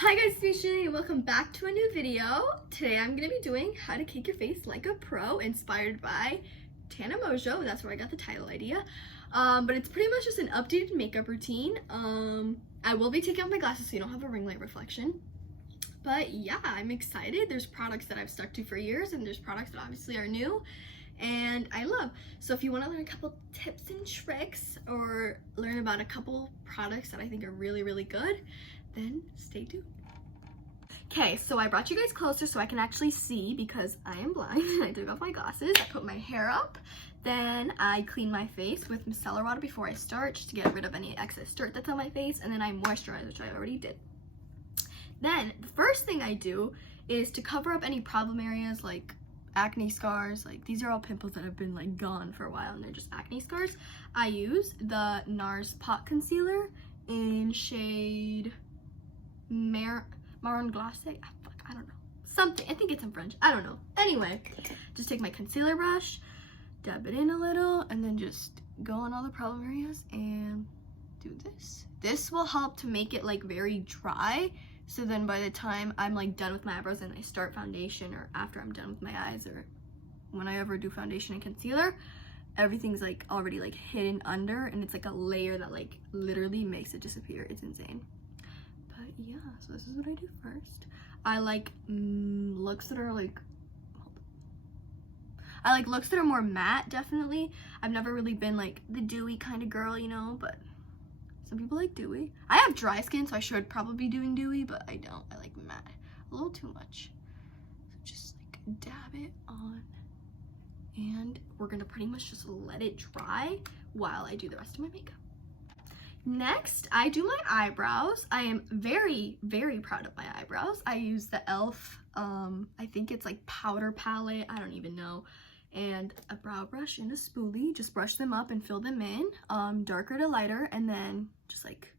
Hi guys, it's me Shelly and welcome back to a new video. Today I'm going to be doing how to cake your face like a pro, inspired by Tana Mojo. That's where I got the title idea. But it's pretty much just an updated makeup routine. I will be taking off my glasses so you don't have a ring light reflection. But yeah, I'm excited. There's products that I've stuck to for years and there's products that obviously are new and I love. So if you want to learn a couple tips and tricks or learn about a couple products that I think are really good, then stay tuned. Okay, so I brought you guys closer so I can actually see because I am blind. I took off my glasses, I put my hair up, then I clean my face with micellar water before I start just to get rid of any excess dirt that's on my face, and then I moisturize, which I already did. Then the first thing I do is to cover up any problem areas like acne scars. Like these are all pimples that have been like gone for a while and they're just acne scars. I use the NARS Pot Concealer in shade Marron Glace. I don't know. Something. I think it's in French. I don't know. Anyway, just take my concealer brush, dab it in a little, and then just go on all the problem areas and do this. This will help to make it like very dry. So then by the time I'm like done with my eyebrows and I start foundation, or after I'm done with my eyes, or when I ever do foundation and concealer, everything's like already like hidden under and it's like a layer that like literally makes it disappear. It's insane. But yeah, so this is what I do first. I like looks that are like, I like looks that are more matte, definitely. I've never really been like the dewy kind of girl, you know, but some people like dewy. I have dry skin, so I should probably be doing dewy, but I don't. I like matte a little too much. So just like dab it on, and we're gonna pretty much just let it dry while I do the rest of my makeup. Next, I do my eyebrows. I am very proud of my eyebrows. I use the e.l.f. I think it's like powder palette, I don't even know, and a brow brush and a spoolie. Just brush them up and fill them in, darker to lighter, and then just like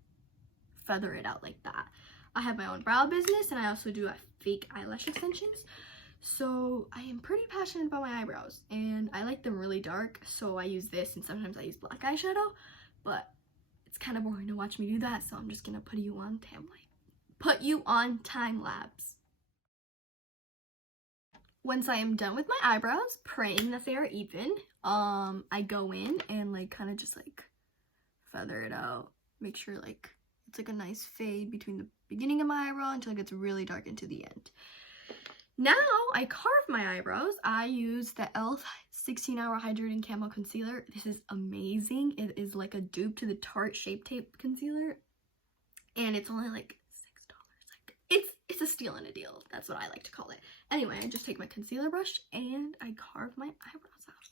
feather it out like that. I have my own brow business and I also do fake eyelash extensions. So I am pretty passionate about my eyebrows and I like them really dark, so I use this and sometimes I use black eyeshadow, but it's kind of boring to watch me do that, so I'm just gonna put you on time lapse. Once I am done with my eyebrows, praying that they are even, I go in and like kind of just like feather it out. Make sure like it's like a nice fade between the beginning of my eyebrow until it gets really dark into the end. Now I carve my eyebrows. I use the e.l.f. 16-Hour Hydrating Camo Concealer. This is amazing. It is like a dupe to the Tarte Shape Tape Concealer, and it's only like $6. Like it's a steal and a deal. That's what I like to call it. Anyway, I just take my concealer brush and I carve my eyebrows out.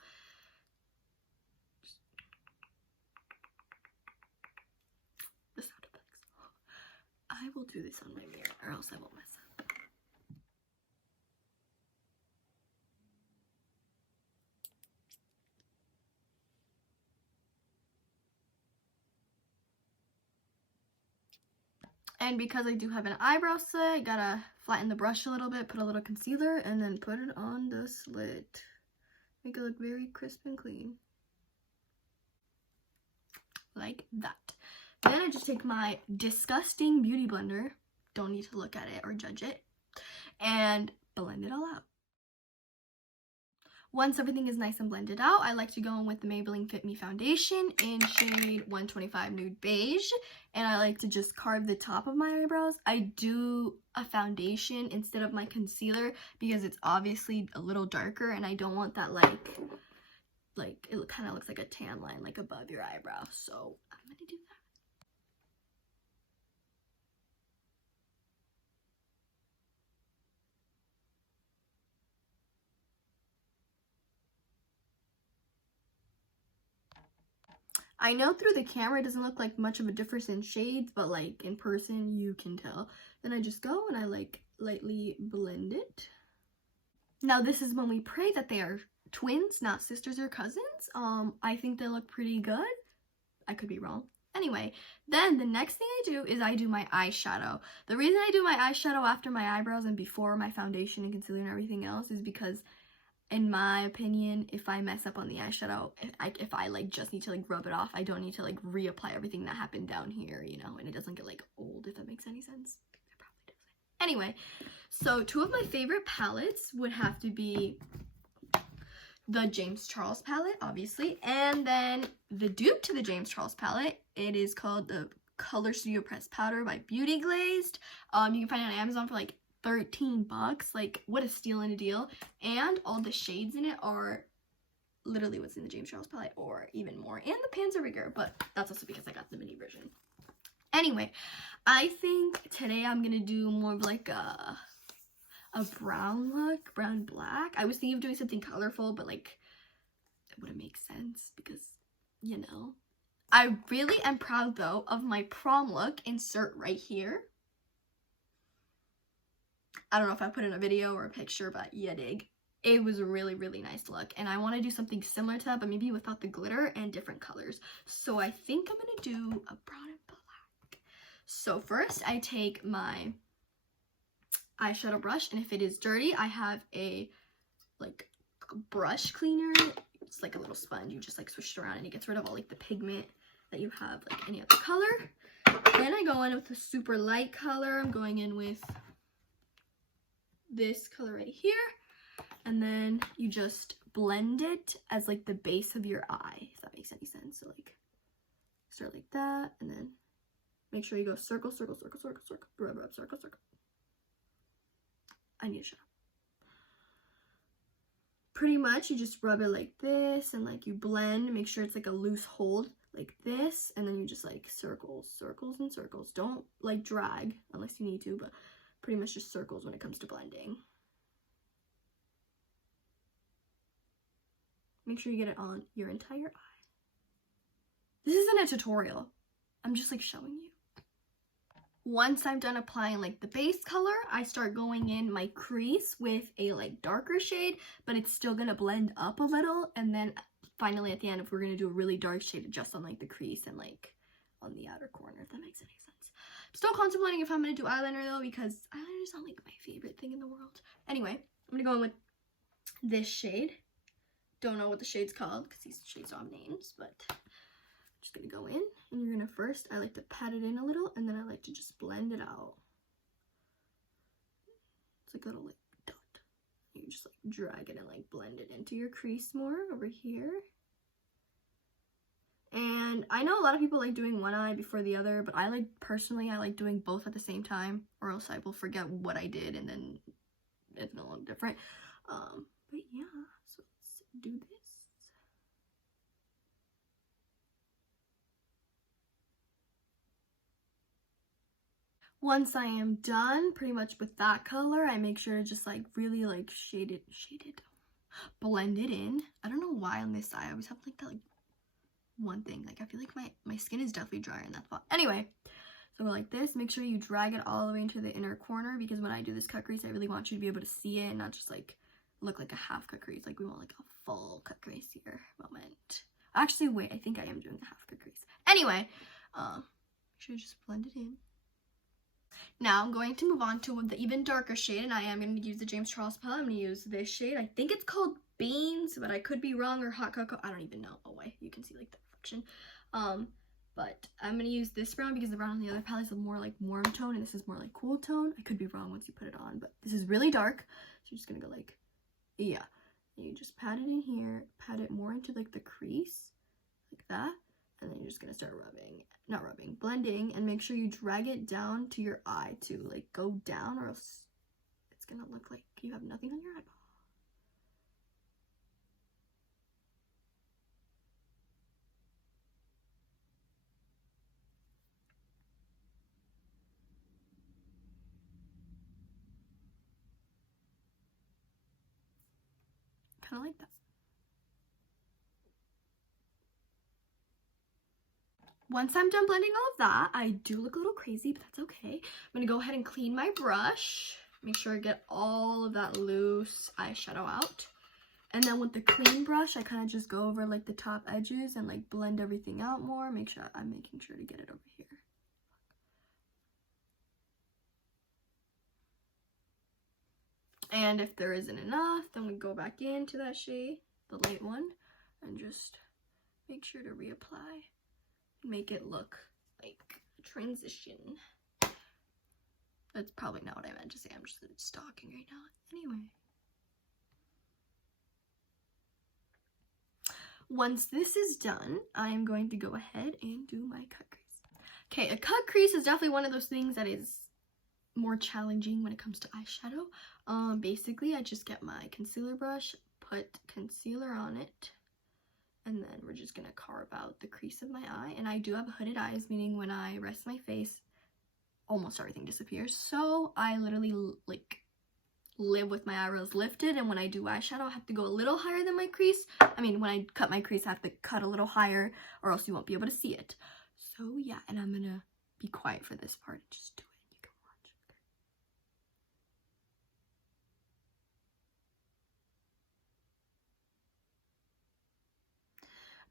The sound effects. I will do this on my mirror or else I won't mess up. And because I do have an eyebrow slit, I gotta flatten the brush a little bit, put a little concealer, and then put it on the slit. Make it look very crisp and clean. Like that. Then I just take my disgusting beauty blender, don't need to look at it or judge it, and blend it all out. Once everything is nice and blended out, I like to go in with the Maybelline Fit Me Foundation in shade 125 Nude Beige, and I like to just carve the top of my eyebrows. I do a foundation instead of my concealer because it's obviously a little darker, and I don't want that like it kind of looks like a tan line like above your eyebrow, so I'm gonna do that. I know through the camera it doesn't look like much of a difference in shades, but like in person you can tell. Then I just go and I like lightly blend it. Now this is when we pray that they are twins, not sisters or cousins. I think they look pretty good. I could be wrong. Anyway, then the next thing I do is I do my eyeshadow. The reason I do my eyeshadow after my eyebrows and before my foundation and concealer and everything else is because, in my opinion, if I mess up on the eyeshadow, if I like just need to like rub it off, I don't need to like reapply everything that happened down here, you know, and it doesn't get like old, if that makes any sense. It probably does. Anyway, so two of my favorite palettes would have to be the James Charles palette, obviously, and then the dupe to the James Charles palette. It is called the Color Studio Pressed Powder by Beauty Glazed. You can find it on Amazon for like 13 bucks. Like, what a steal and a deal. And all the shades in it are literally what's in the James Charles palette, or even more. And the pans are bigger, but that's also because I got the mini version. Anyway, I think today I'm gonna do more of like a brown look, brown black. I was thinking of doing something colorful, but like it wouldn't make sense because, you know. I really am proud though of my prom look. Insert right here. I don't know if I put in a video or a picture, but yeah, dig. It was a really, really nice look, and I want to do something similar to that, but maybe without the glitter and different colors. So I think I'm gonna do a brown and black. So first I take my eyeshadow brush, and if it is dirty, I have a like brush cleaner. It's like a little sponge. You just like swish it around and it gets rid of all like the pigment that you have like any other color. Then I go in with a super light color. I'm going in with this color right here, and then you just blend it as like the base of your eye, if that makes any sense. So like start like that, and then make sure you go circle, circle, circle, circle, circle, rub, rub, circle, circle. I need to shut up. Pretty much you just rub it like this, and like you blend, make sure it's like a loose hold like this, and then you just like circles, circles, and circles. Don't like drag unless you need to, but pretty much just circles when it comes to blending. Make sure you get it on your entire eye. This isn't a tutorial. I'm just like showing you. Once I'm done applying like the base color, I start going in my crease with a like darker shade, but it's still gonna blend up a little. And then finally at the end, if we're gonna do a really dark shade, just on like the crease and like on the outer corner, if that makes any sense. I'm still contemplating if I'm gonna do eyeliner though, because eyeliner is not like my favorite thing in the world. Anyway, I'm gonna go in with this shade. Don't know what the shade's called because these shades don't have names, but I'm just gonna go in, and you're gonna first, I like to pat it in a little, and then I like to just blend it out. It's like a little like dot. You just like drag it and like blend it into your crease more over here. And I know a lot of people like doing one eye before the other, but I like, personally, I like doing both at the same time, or else I will forget what I did and then it's gonna look different. But yeah, so let's do this. Once I am done pretty much with that color, I make sure to just like really like shade it, blend it in. I don't know why on this side I always have like that like one thing. Like I feel like my skin is definitely drier in that spot. Anyway, so go like this. Make sure you drag it all the way into the inner corner, because when I do this cut crease, I really want you to be able to see it and not just like look like a half cut crease. Like we want like a full cut crease here. Moment. Actually, wait, I think I am doing a half cut crease. Anyway, make sure you just blend it in. Now I'm going to move on to the even darker shade, and I am going to use the James Charles palette. I'm going to use this shade. I think it's called Beans, but I could be wrong, or Hot Cocoa. I don't even know. Oh wait, you can see like the reflection. But I'm going to use this brown because the brown on the other palette is a more like warm tone, and this is more like cool tone. I could be wrong once you put it on, but this is really dark. So you're just going to go like, yeah. And you just pat it in here, pat it more into like the crease, like that. And then you're just going to start blending, and make sure you drag it down to your eye to like go down, or else it's going to look like you have nothing on your eyeball. Kind of like that. Once I'm done blending all of that, I do look a little crazy, but that's okay. I'm going to go ahead and clean my brush. Make sure I get all of that loose eyeshadow out. And then with the clean brush, I kind of just go over like the top edges and like blend everything out more. Make sure I'm making sure to get it over here. And if there isn't enough, then we go back into that shade, the light one, and just make sure to reapply. Make it look like a transition. That's probably not what I meant to say. I'm just talking right now. Anyway. Once this is done, I'm going to go ahead and do my cut crease. Okay, a cut crease is definitely one of those things that is more challenging when it comes to eyeshadow. Basically, I just get my concealer brush, put concealer on it, and then we're just gonna carve out the crease of my eye. And I do have hooded eyes, meaning when I rest my face, almost everything disappears. So I literally like live with my eyebrows lifted, and when I do eyeshadow I have to go a little higher than my crease. I mean, when I cut my crease I have to cut a little higher or else you won't be able to see it. So yeah, and I'm gonna be quiet for this part and just do it. You can watch.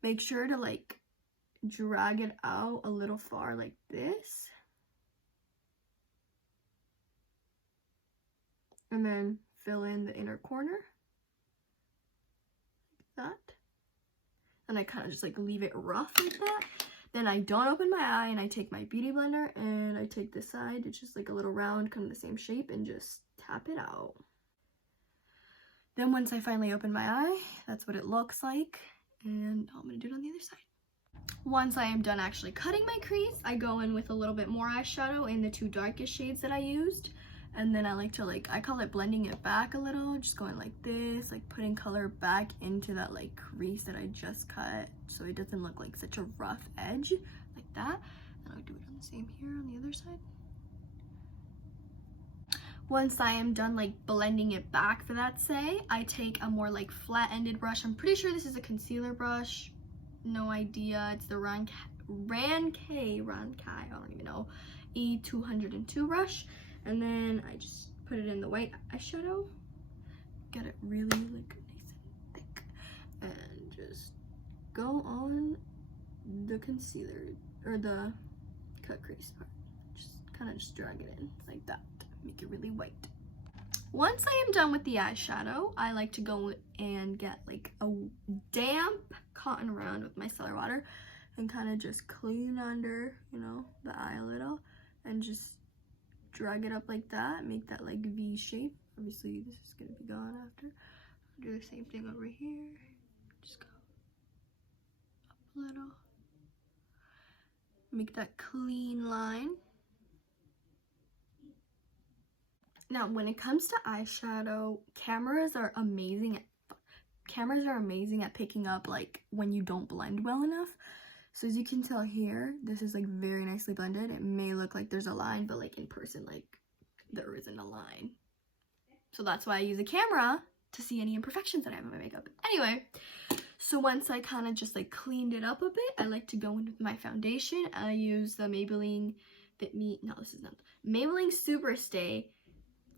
Make sure to like drag it out a little far like this. And then fill in the inner corner, like that. And I kind of just like leave it rough like that. Then I don't open my eye and I take my beauty blender and I take this side, it's just like a little round, kind of the same shape, and just tap it out. Then once I finally open my eye, that's what it looks like. And I'm gonna do it on the other side. Once I am done actually cutting my crease, I go in with a little bit more eyeshadow in the two darkest shades that I used. And then I like to I call it blending it back a little, just going like this, like putting color back into that like crease that I just cut, so it doesn't look like such a rough edge, like that. And I'll do it on the same here on the other side. Once I am done like blending it back for that say, I take a more like flat-ended brush. I'm pretty sure this is a concealer brush. No idea. It's the Rankai, I don't even know, E202 brush. And then I just put it in the white eyeshadow, get it really like nice and thick, and just go on the concealer, or the cut crease part. Just kind of just drag it in like that, make it really white. Once I am done with the eyeshadow, I like to go and get like a damp cotton round with micellar water and kind of just clean under, you know, the eye a little, and just drag it up like that, make that like V shape. Obviously this is gonna be gone after. I'll do the same thing over here. Just go up a little. Make that clean line. Now when it comes to eyeshadow, cameras are amazing at picking up like when you don't blend well enough. So as you can tell here, this is like very nicely blended. It may look like there's a line, but like in person, like there isn't a line. So that's why I use a camera, to see any imperfections that I have in my makeup. Anyway, so once I kind of just like cleaned it up a bit, I like to go in with my foundation. I use the Maybelline Fit Me, no, this is not, Maybelline Superstay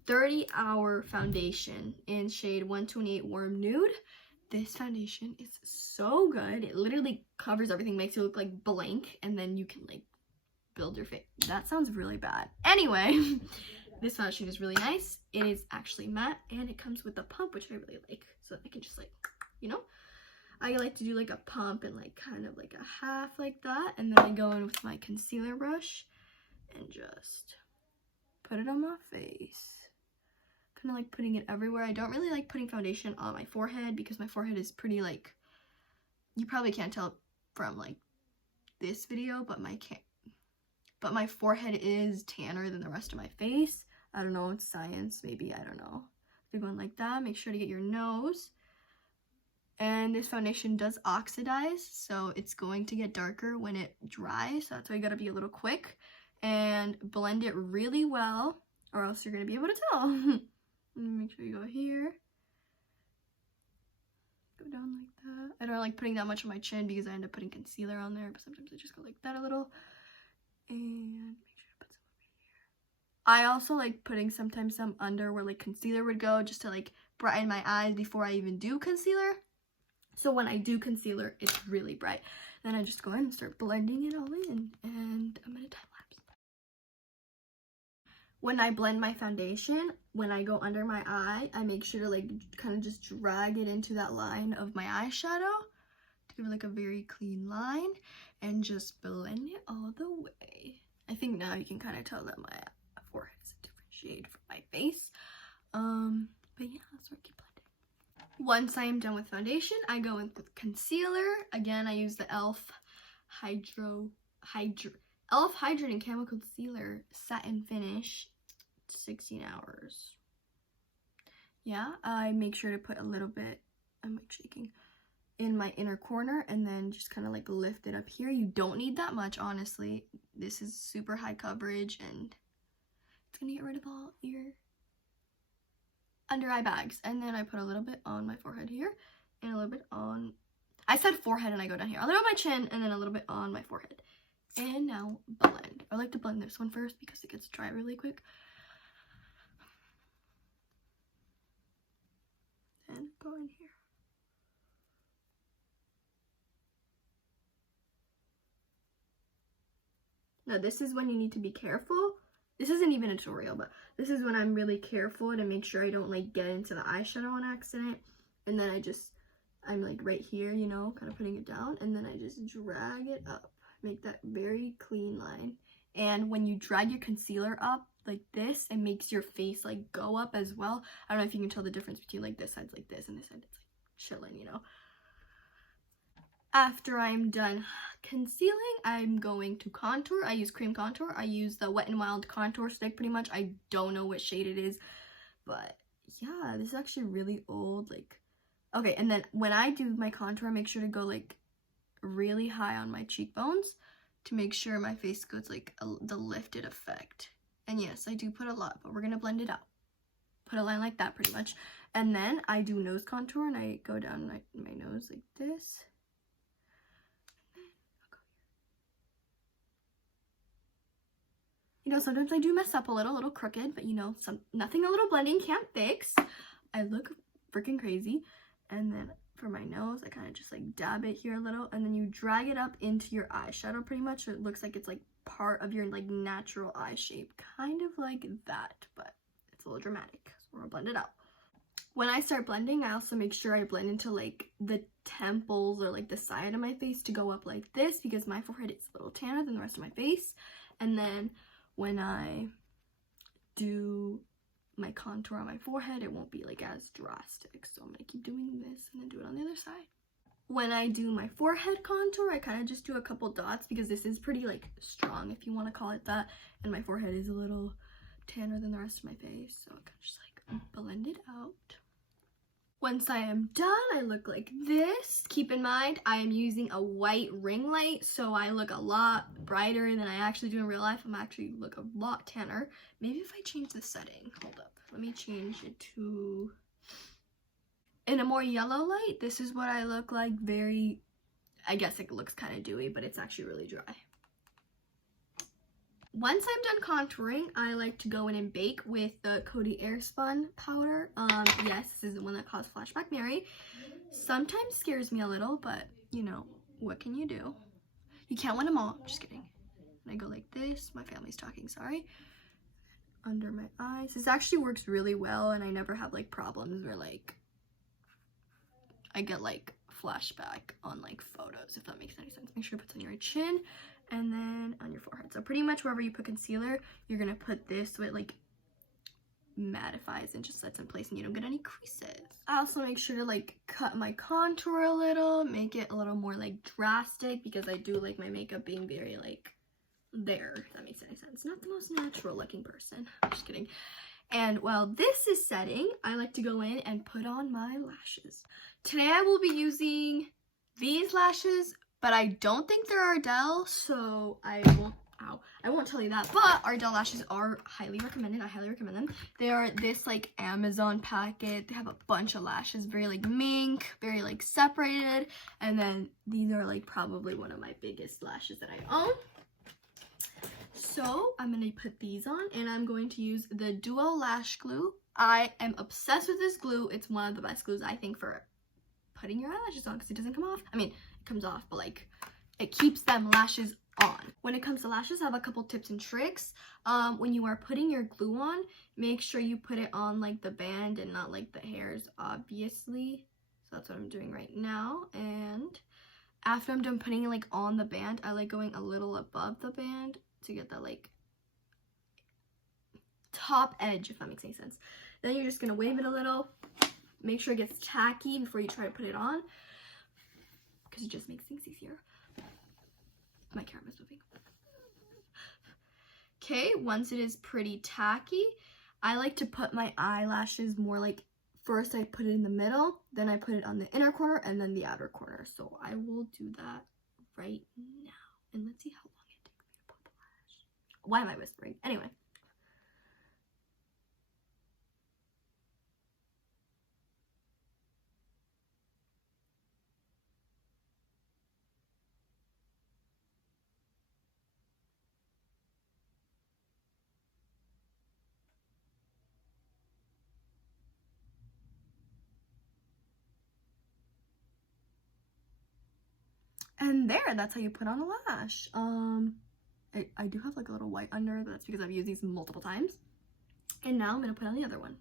30-hour foundation in shade 128 Warm Nude. This foundation is so good. It literally covers everything, makes you look like blank, and then you can like build your face. That sounds really bad. Anyway, this foundation is really nice. It is actually matte, and it comes with a pump, which I really like. So I can just like, you know, I like to do like a pump and like kind of like a half like that. And then I go in with my concealer brush and just put it on my face. Kind of like putting it everywhere. I don't really like putting foundation on my forehead because my forehead is pretty like, you probably can't tell from like this video, but my forehead is tanner than the rest of my face. I don't know, it's science, maybe, I don't know. If you're going like that, make sure to get your nose. And this foundation does oxidize, so it's going to get darker when it dries, so that's why you gotta be a little quick and blend it really well, or else you're gonna be able to tell. Make sure you go here, go down like that. I don't like putting that much on my chin because I end up putting concealer on there, but sometimes I just go like that a little. And make sure to put some over here. I also like putting sometimes some under where like concealer would go, just to like brighten my eyes before I even do concealer. So when I do concealer, it's really bright. Then I just go in and start blending it all in, and I'm gonna time lapse. When I blend my foundation, when I go under my eye, I make sure to like kind of just drag it into that line of my eyeshadow to give it like a very clean line, and just blend it all the way. I think now you can kind of tell that my forehead is a different shade for my face. But yeah, that's where I keep blending. Once I am done with foundation, I go in with concealer. Again, I use the e.l.f. e.l.f. Hydrating Camo Concealer Satin Finish 16 hours. Yeah, I make sure to put a little bit, I'm like shaking, in my inner corner, and then just kind of like lift it up here. You don't need that much, honestly. This is super high coverage, and it's gonna get rid of all your under eye bags. And then I put a little bit on my forehead here, and a little bit on, I said forehead and I go down here, a little on my chin, and then a little bit on my forehead. And now blend. I like to blend this one first because it gets dry really quick. And go in here. Now this is when you need to be careful. This isn't even a tutorial, but this is when I'm really careful to make sure I don't like get into the eyeshadow on accident. And then I'm like right here, you know, kind of putting it down, and then I just drag it up. Make that very clean line. And when you drag your concealer up like this, it makes your face like go up as well. I don't know if you can tell the difference between like this side's like this and this side it's like chilling, you know. After I'm done concealing, I'm going to contour. I use cream contour. I use the Wet n Wild contour stick pretty much. I don't know what shade it is, but yeah, this is actually really old. Like, okay, and then when I do my contour, I make sure to go like really high on my cheekbones to make sure my face goes like the lifted effect. And yes, I do put a lot, but we're gonna blend it out. Put a line like that pretty much. And then I do nose contour, and I go down my nose like this. You know, sometimes I do mess up a little crooked, but you know, nothing a little blending can't fix. I look freaking crazy. And then for my nose, I kind of just like dab it here a little, and then you drag it up into your eyeshadow pretty much, so it looks like it's like part of your like natural eye shape, kind of like that, but it's a little dramatic, so we're gonna blend it out. When I start blending, I also make sure I blend into like the temples or like the side of my face to go up like this, because my forehead is a little tanner than the rest of my face. And then when I do my contour on my forehead, it won't be like as drastic, so I'm gonna keep doing this and then do it on the other side. When I do my forehead contour, I kind of just do a couple dots because this is pretty like strong, if you want to call it that, and my forehead is a little tanner than the rest of my face, so I kind of just like blend it out. Once I am done, I look like this. Keep in mind, I am using a white ring light, so I look a lot brighter than I actually do in real life. I'm actually look a lot tanner. Maybe if I change the setting, hold up. Let me change it to, in a more yellow light, this is what I look like. Very, I guess it looks kind of dewy, but it's actually really dry. Once I'm done contouring, I like to go in and bake with the Coty Airspun powder. Yes, this is the one that caused Flashback Mary. Sometimes scares me a little, but you know, what can you do? You can't win them all. Just kidding. And I go like this. My family's talking, sorry. Under my eyes. This actually works really well, and I never have like problems where like I get like flashback on like photos, if that makes any sense. Make sure it puts on your chin and then on your forehead. So pretty much wherever you put concealer, you're gonna put this so it like mattifies and just sets in place and you don't get any creases. I also make sure to like cut my contour a little, make it a little more like drastic, because I do like my makeup being very like there, if that makes any sense. Not the most natural looking person. I'm just kidding. And while this is setting, I like to go in and put on my lashes. Today I will be using these lashes, but I don't think they're Ardell, so I won't tell you that. But Ardell lashes are highly recommended. I highly recommend them. They are this like Amazon packet. They have a bunch of lashes, very like mink, very like separated. And then these are like probably one of my biggest lashes that I own. So I'm gonna put these on, and I'm going to use the Duo Lash Glue. I am obsessed with this glue. It's one of the best glues I think for putting your eyelashes on, because it doesn't come off. I mean, it comes off, but like it keeps them lashes on. When it comes to lashes, I have a couple tips and tricks. When you are putting your glue on, make sure you put it on like the band and not like the hairs, obviously. So that's what I'm doing right now. And after I'm done putting it like on the band, I like going a little above the band to get that like top edge, if that makes any sense. Then you're just gonna wave it a little, make sure it gets tacky before you try to put it on, because it just makes things easier. My camera's moving. Okay, once it is pretty tacky, I like to put my eyelashes more like, first I put it in the middle, then I put it on the inner corner, and then the outer corner. So I will do that right now. And let's see how long it takes me to put the lash. Why am I whispering? Anyway. And there, that's how you put on a lash. I do have like a little white under, but that's because I've used these multiple times. And now I'm gonna put on the other one.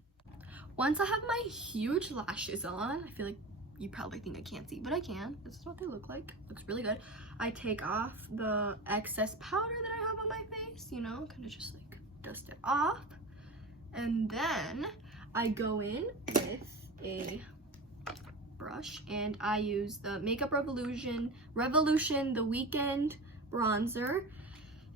Once I have my huge lashes on, I feel like you probably think I can't see, but I can. This is what they look like. Looks really good. I take off the excess powder that I have on my face, you know, kind of just like dust it off. And then I go in with a brush and I use the Makeup Revolution The Weekend bronzer.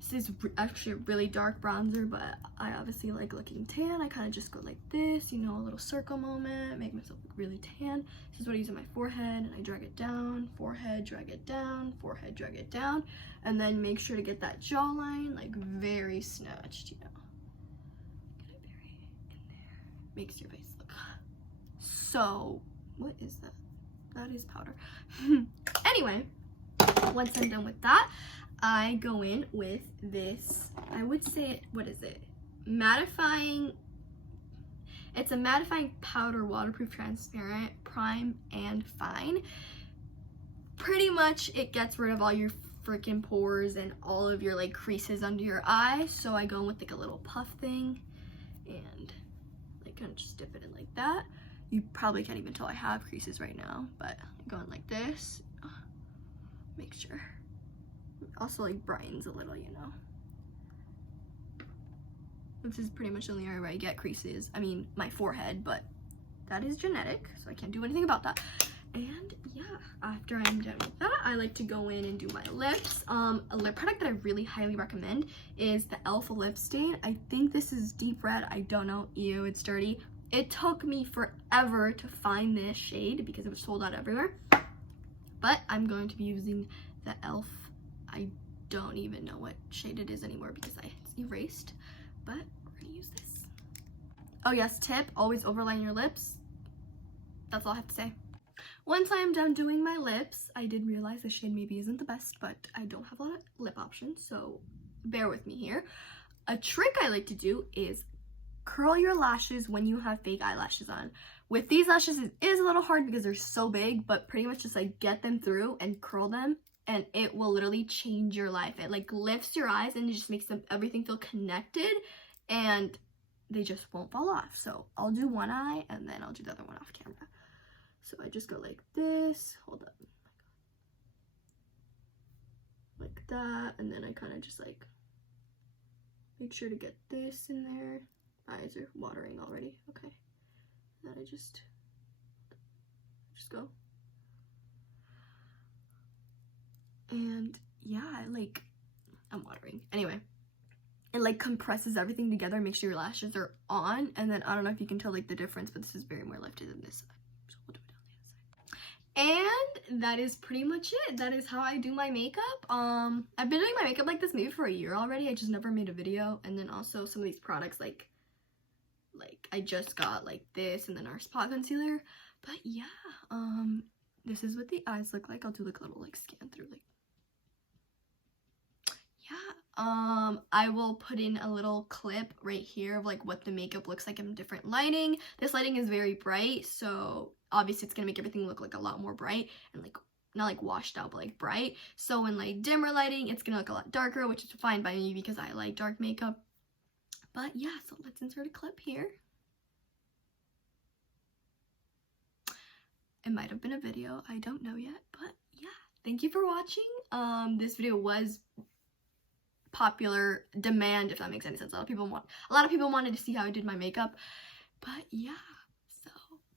This is actually a really dark bronzer, but I obviously like looking tan. I kind of just go like this, you know, a little circle moment, make myself look really tan. This is what I use on my forehead, and I drag it down, forehead, drag it down, forehead, drag it down, and then make sure to get that jawline like very snatched, you know. Get it very in there. Makes your face look so, what is that? That is powder. Anyway, once I'm done with that, I go in with this, I would say, what is it? It's a mattifying powder, waterproof, transparent, prime and fine. Pretty much it gets rid of all your freaking pores and all of your like creases under your eyes. So I go in with like a little puff thing and like kind of just dip it in like that. You probably can't even tell I have creases right now, but I'm going like this. Make sure. Also like brightens a little, you know. This is pretty much the only area where I get creases. I mean, my forehead, but that is genetic, so I can't do anything about that. And yeah, after I'm done with that, I like to go in and do my lips. A lip product that I really highly recommend is the e.l.f. lip stain. I think this is deep red. I don't know. Ew, it's dirty. It took me forever to find this shade because it was sold out everywhere. But I'm going to be using the e.l.f. I don't even know what shade it is anymore because it's erased. But we're gonna use this. Oh yes, tip, always overline your lips. That's all I have to say. Once I am done doing my lips, I did realize the shade maybe isn't the best, but I don't have a lot of lip options, so bear with me here. A trick I like to do is curl your lashes when you have fake eyelashes on. With these lashes, it is a little hard because they're so big, but pretty much just like get them through and curl them, and it will literally change your life. It like lifts your eyes and it just makes everything feel connected, and they just won't fall off. So I'll do one eye and then I'll do the other one off camera. So I just go like this, hold up, like that, and then I kind of just like make sure to get this in there. Eyes are watering already. Okay, and then I just go, and yeah, I'm watering. Anyway, it like compresses everything together, make sure your lashes are on, and then I don't know if you can tell like the difference, but this is very more lifted than this side. So we'll do it on the other side. And that is pretty much it. That is how I do my makeup. I've been doing my makeup like this maybe for a year already. I just never made a video. And then also some of these products like I just got like this and then our spot concealer. But yeah, this is what the eyes look like. I'll do like a little like scan through like. Yeah, I will put in a little clip right here of like what the makeup looks like in different lighting. This lighting is very bright, so obviously it's gonna make everything look like a lot more bright and like not like washed out, but like bright. So in like dimmer lighting, it's gonna look a lot darker, which is fine by me because I like dark makeup. But yeah, so let's insert a clip here. It might have been a video, I don't know yet, but yeah, thank you for watching. This video was popular demand, if that makes any sense. A lot of people wanted to see how I did my makeup. But yeah, so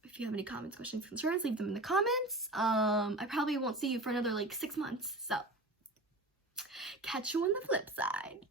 if you have any comments, questions, concerns, leave them in the comments. I probably won't see you for another like 6 months, so catch you on the flip side.